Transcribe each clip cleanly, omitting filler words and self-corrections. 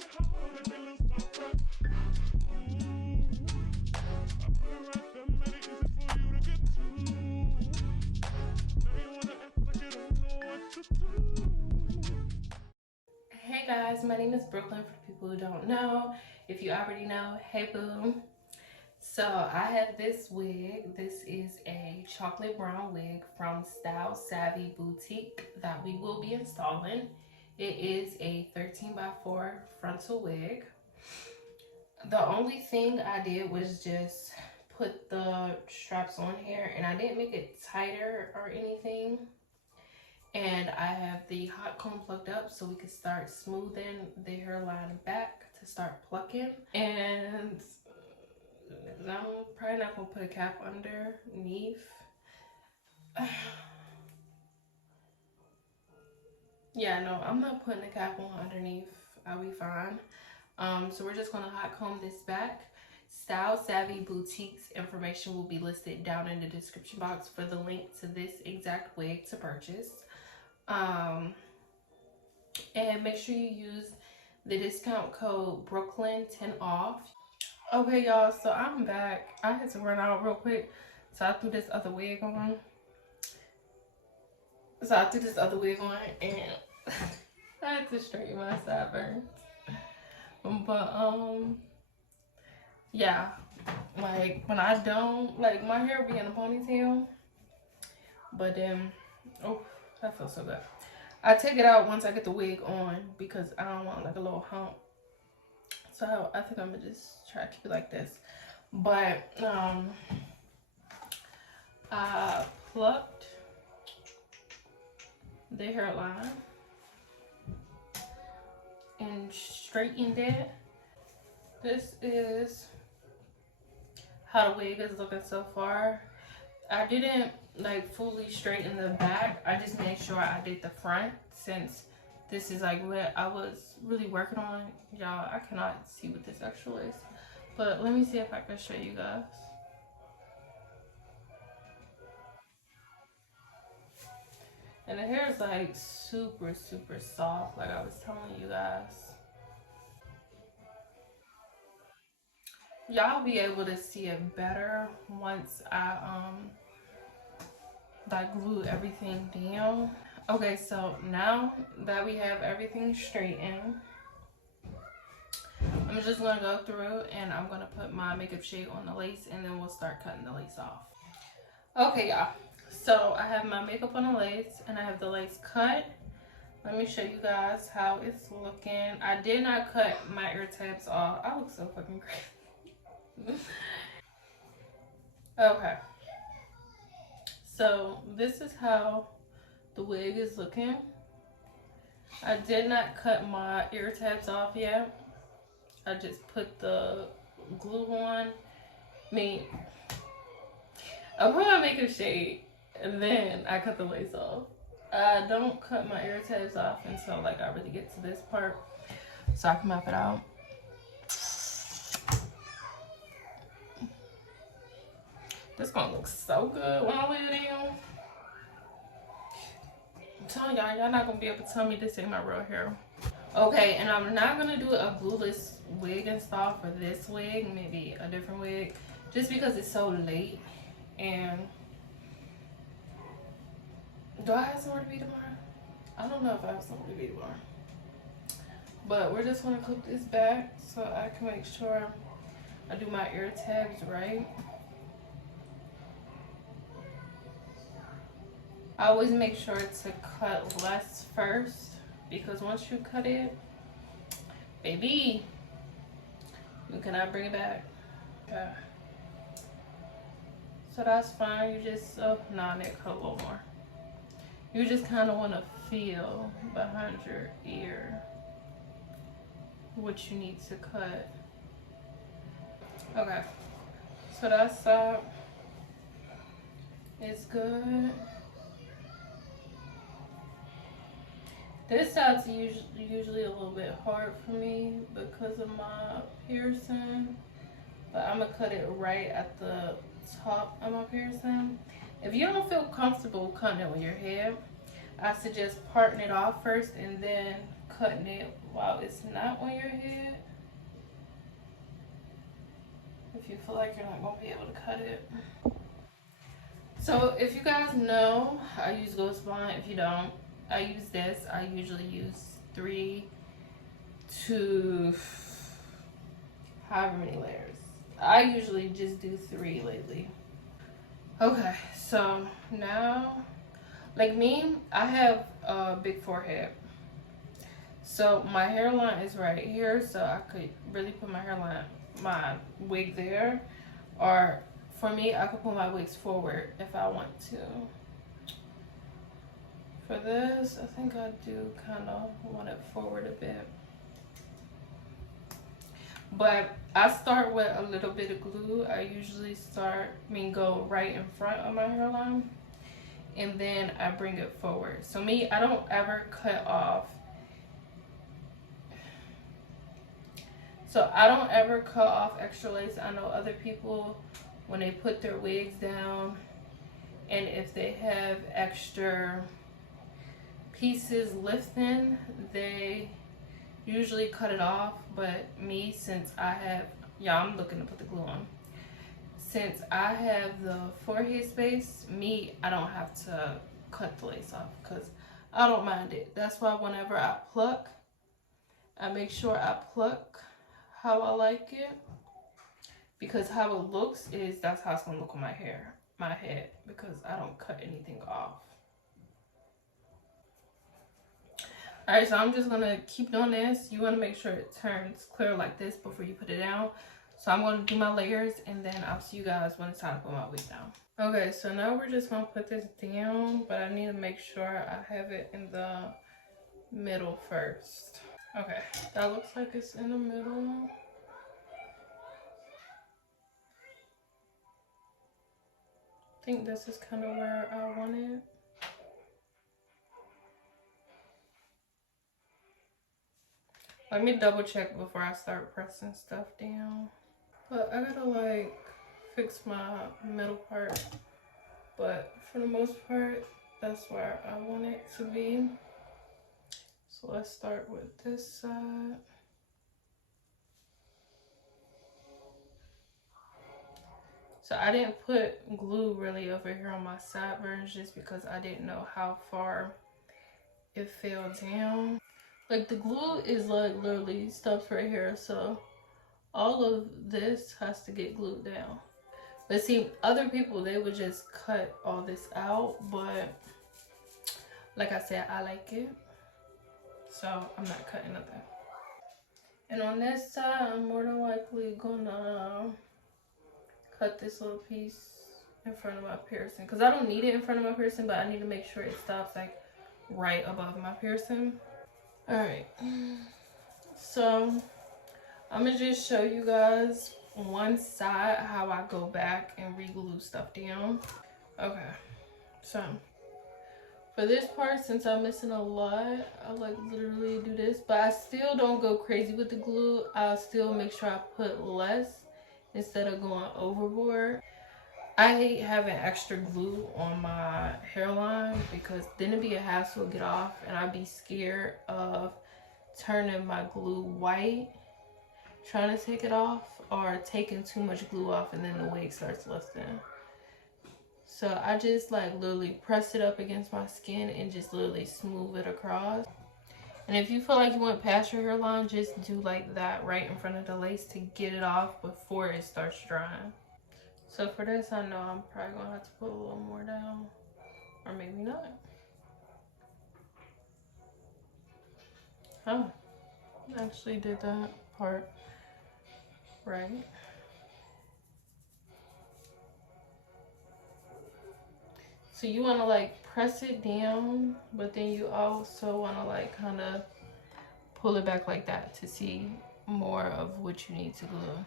Hey guys, my name is Brooklyn for people who don't know. If you already know, hey boo. So I have this wig. This is a chocolate brown wig from Style Savvy Boutique that we will be installing. It is a 13 by 4 frontal wig. The only thing I did was just put the straps on here, and I didn't make it tighter or anything. And I have the hot comb plugged up so we can start smoothing the hairline back to start plucking. And I'm probably not gonna put a cap underneath. Yeah, no, I'm not putting a cap on underneath. I'll be fine. So we're just gonna hot comb this back. Style Savvy Boutique's information will be listed down in the description box for the link to this exact wig to purchase. And make sure you use the discount code Brooklyn10 off. Okay, y'all, so I'm back. I had to run out real quick, so I threw this other wig on. And I had to straighten my sideburns. But yeah, like when I don't, like my hair be in a ponytail, but then, oh, that feels so good. I take it out once I get the wig on because I don't want like a little hump. So I think I'm gonna just try to keep it like this. But I plucked the hairline and straightened it. This is how the wig is looking so far. I didn't like fully straighten the back. I just made sure I did the front since this is like what I was really working on. Y'all, I cannot see what this actually is. But let me see if I can show you guys. And the hair is like super, super soft, like I was telling you guys. Y'all be able to see it better once I like glue everything down. Okay, so now that we have everything straightened, I'm just gonna go through and I'm gonna put my makeup shade on the lace and then we'll start cutting the lace off. Okay, y'all. So I have my makeup on the lace and I have the lace cut. Let me show you guys how it's looking. I did not cut my ear tabs off. I look so fucking great. Okay. So this is how the wig is looking. I did not cut my ear tabs off yet. I just put the glue on. I put my makeup shade and then I cut the lace off. I don't cut my ear tabs off until like I really get to this part so I can map it out. This gonna look so good when I lay it down. I'm telling y'all, y'all not gonna be able to tell me this ain't my real hair. Okay, and I'm not gonna do a glueless wig install for this wig, maybe a different wig, just because it's so late. And do I have somewhere to be tomorrow? I don't know if I have somewhere to be tomorrow. But we're just gonna clip this back so I can make sure I do my ear tabs right. I always make sure to cut less first because once you cut it, baby, you cannot bring it back. Okay. So that's fine. You just, nah, I need to cut a little more. You just kind of want to feel behind your ear what you need to cut. Okay. So that side is good. This side's usually a little bit hard for me because of my piercing, but I'm gonna cut it right at the top of my piercing. If you don't feel comfortable cutting it with your head, I suggest parting it off first and then cutting it while it's not on your head. If you feel like you're not gonna be able to cut it. So if you guys know, I use Ghost Bond. If you don't, I use this. I usually use 3 to however many layers. I usually just do 3 lately. Okay, so now, like me, I have a big forehead. So my hairline is right here, so I could really put my wig there. Or for me, I could put my wigs forward if I want to. For this, I think I do kind of want it forward a bit. But I start with a little bit of glue. I usually go right in front of my hairline. And then I bring it forward. So me, I don't ever cut off. Extra lace. I know other people, when they put their wigs down, and if they have extra pieces lifting, they usually cut it off. But me, since I have, I'm looking to put the glue on. Since I have the forehead space, I don't have to cut the lace off because I don't mind it. That's why whenever I pluck, I make sure I pluck how I like it, because how it looks that's how it's gonna look on my head, because I don't cut anything off. All right, so I'm just gonna keep doing this. You wanna make sure it turns clear like this before you put it down. So I'm gonna do my layers, and then I'll see you guys when it's time to put my wig down. Okay, so now we're just gonna put this down, but I need to make sure I have it in the middle first. Okay, that looks like it's in the middle. I think this is kind of where I want it. Let me double check before I start pressing stuff down. But I gotta like fix my middle part. But for the most part, that's where I want it to be. So let's start with this side. So I didn't put glue really over here on my sideburns just because I didn't know how far it fell down. Like the glue is like literally stops right here, so all of this has to get glued down. But see, other people, they would just cut all this out, but like I said, I like it, so I'm not cutting nothing. And on this side, I'm more than likely gonna cut this little piece in front of my piercing, because I don't need it in front of my piercing, but I need to make sure it stops like right above my piercing. All right, so I'm gonna just show you guys one side how I go back and re-glue stuff down. Okay, so for this part, since I'm missing a lot, I like literally do this, but I still don't go crazy with the glue. I'll still make sure I put less instead of going overboard. I hate having extra glue on my hairline because then it'd be a hassle to get off, and I'd be scared of turning my glue white trying to take it off, or taking too much glue off and then the wig starts lifting. So I just like literally press it up against my skin and just literally smooth it across. And if you feel like you went past your hairline, just do like that right in front of the lace to get it off before it starts drying. So for this, I know I'm probably gonna have to put a little more down, or maybe not. Oh, I actually did that part right. So you want to like press it down, but then you also want to like kind of pull it back like that to see more of what you need to glue.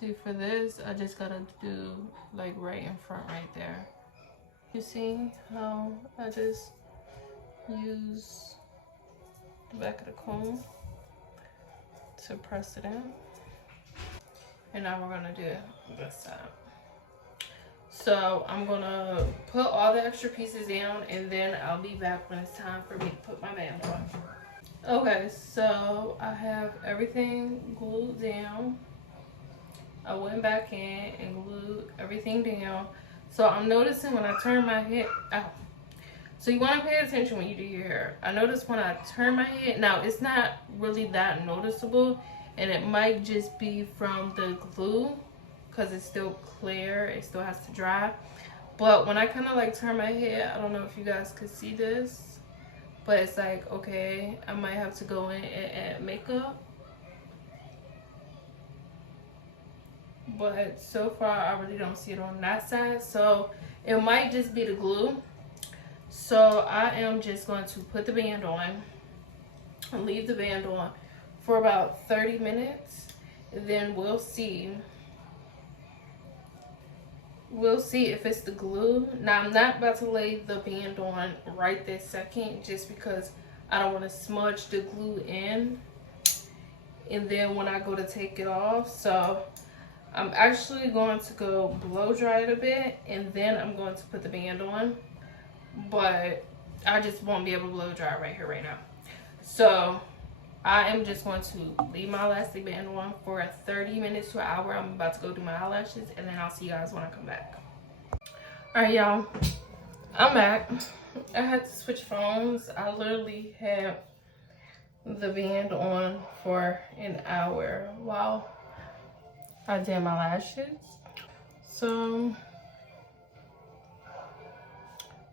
See, for this, I just gotta do like right in front right there. You see how I just use the back of the comb to press it in? And now we're gonna do this side. So I'm gonna put all the extra pieces down, and then I'll be back when it's time for me to put my band on. Okay, so I have everything glued down. I went back in and glued everything down. So I'm noticing when I turn my head out. So you want to pay attention when you do your hair. I notice when I turn my head, now it's not really that noticeable, and it might just be from the glue because it's still clear, it still has to dry. But when I kind of like turn my head, I don't know if you guys could see this, but it's like, okay, I might have to go in and add makeup. But so far I really don't see it on that side, so it might just be the glue. So I am just going to put the band on and leave the band on for about 30 minutes, and then we'll see if it's the glue. Now I'm not about to lay the band on right this second, just because I don't want to smudge the glue in and then when I go to take it off. So I'm actually going to go blow dry it a bit, and then I'm going to put the band on. But I just won't be able to blow dry right here, right now. So I am just going to leave my elastic band on for 30 minutes to an hour. I'm about to go do my eyelashes, and then I'll see you guys when I come back. All right, y'all. I'm back. I had to switch phones. I literally had the band on for an hour while I did my lashes. So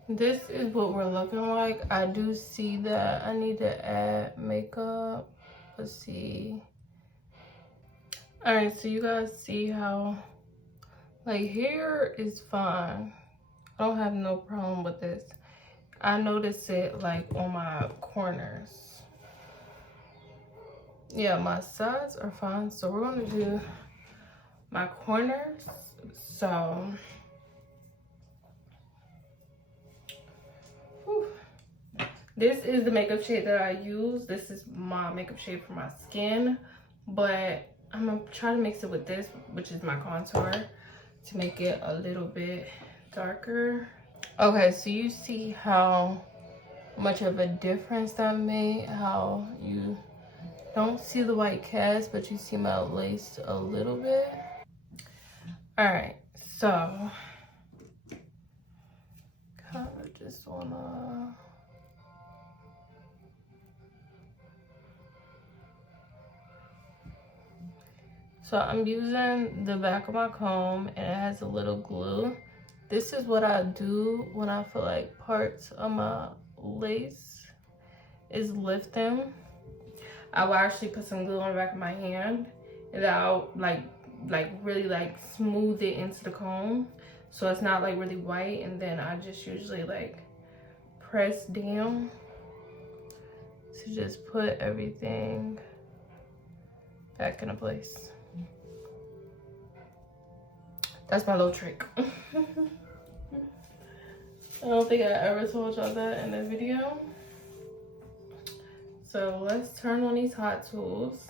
this is what we're looking like. I do see that I need to add makeup. Let's see. All right, so you guys see how, like, hair is fine. I don't have no problem with this. I notice it like on my corners. Yeah, my sides are fine. So we're gonna do my corners. So whew. This is the makeup shade that I use. This is my makeup shade for my skin, but I'm gonna try to mix it with this, which is my contour, to make it a little bit darker. Okay, so you see how much of a difference that made, how you don't see the white cast, but you see my lace a little bit. All right, so kind of just wanna, so I'm using the back of my comb, and it has a little glue. This is what I do when I feel like parts of my lace is lifting. I will actually put some glue on the back of my hand, and then I'll like really like smooth it into the comb so it's not like really white, and then I just usually like press down to just put everything back into place. That's my little trick. I don't think I ever told y'all that in a video. So let's turn on these hot tools.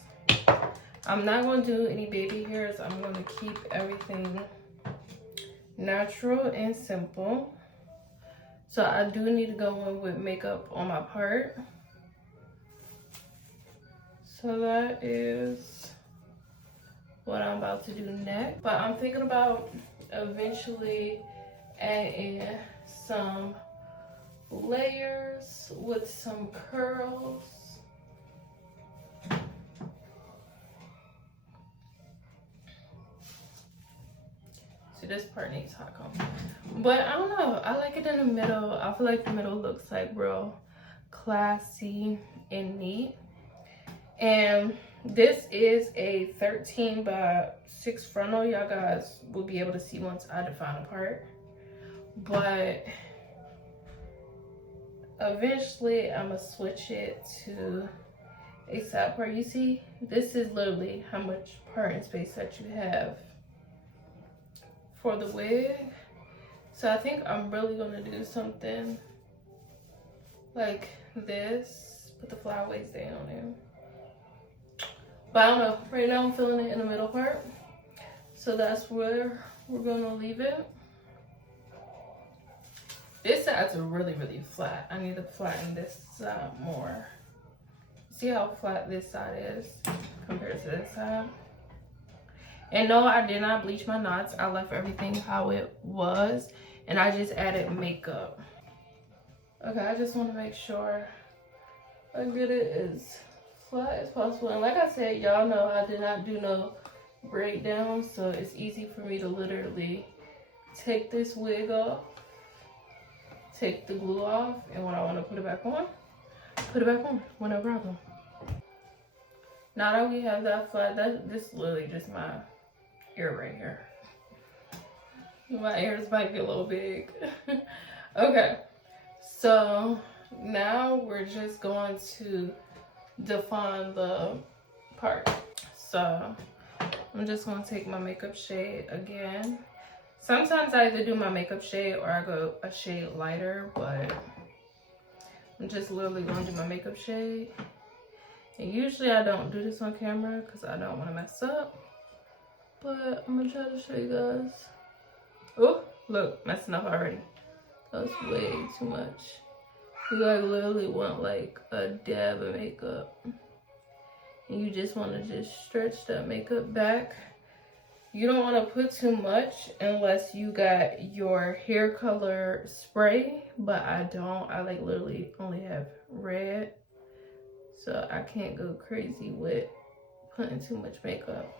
I'm not going to do any baby hairs. I'm going to keep everything natural and simple. So I do need to go in with makeup on my part. So that is what I'm about to do next. But I'm thinking about eventually adding some layers with some curls. See, this part needs hot comb. But I don't know, I like it in the middle. I feel like the middle looks like real classy and neat. And this is a 13 by 6 frontal. Y'all guys will be able to see once I define a part. But eventually I'm gonna switch it to a side part. You see, this is literally how much parting space that you have for the wig. So I think I'm really gonna do something like this. Put the flyaways down there. But I don't know, right now I'm feeling it in the middle part. So that's where we're gonna leave it. This side's really, really flat. I need to flatten this side more. See how flat this side is compared to this side? And no, I did not bleach my knots. I left everything how it was. And I just added makeup. Okay, I just want to make sure I get it as flat as possible. And like I said, y'all know I did not do no breakdown. So it's easy for me to literally take this wig off, take the glue off, and when I want to put it back on, put it back on, no problem. Now that we have that flat, this is literally just my ear right here. My ears might be a little big. Okay, so now we're just going to define the part. So I'm just going to take my makeup shade again. Sometimes I either do my makeup shade or I go a shade lighter, but I'm just literally going to do my makeup shade. And usually I don't do this on camera because I don't want to mess up. But I'm going to try to show you guys. Oh, look, messing up already. That's way too much. You like literally want like a dab of makeup. And you just want to just stretch that makeup back. You don't want to put too much unless you got your hair color spray, but I don't. I like literally only have red, so I can't go crazy with putting too much makeup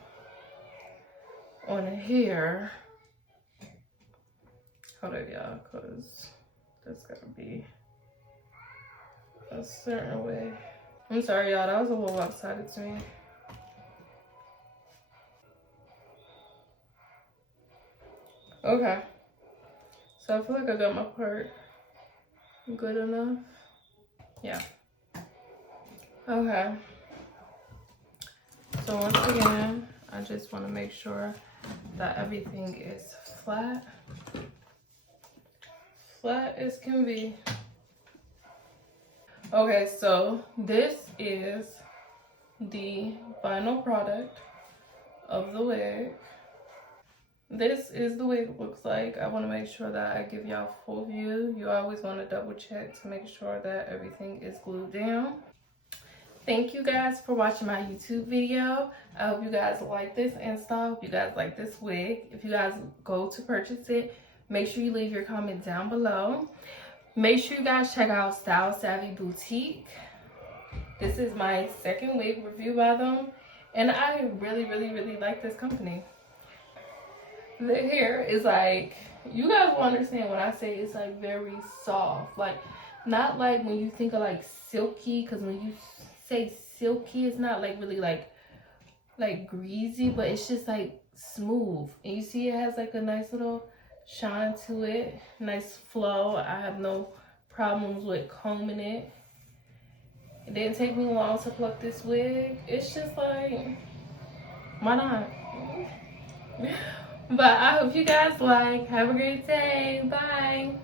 on the hair. Hold up, y'all, because that's gotta be a certain way. I'm sorry, y'all, that was a little lopsided to me. Okay, so I feel like I got my part good enough. Yeah. Okay. So once again, I just want to make sure that everything is flat. Flat as can be. Okay, so this is the final product of the wig. This is the way it looks like. I want to make sure that I give y'all full view. You always want to double check to make sure that everything is glued down. Thank you guys for watching my YouTube video. I hope you guys like this install. I hope you guys like this wig. If you guys go to purchase it, make sure you leave your comment down below. Make sure you guys check out Style Savvy Boutique. This is my second wig review by them. And I really, really, really like this company. The hair is like, you guys will understand when I say it's like very soft. Like, not like when you think of like silky, because when you say silky, it's not like really like greasy, but it's just like smooth. And you see it has like a nice little shine to it, nice flow. I have no problems with combing it. It didn't take me long to pluck this wig. It's just like, why not? But I hope you guys like. Have a great day. Bye.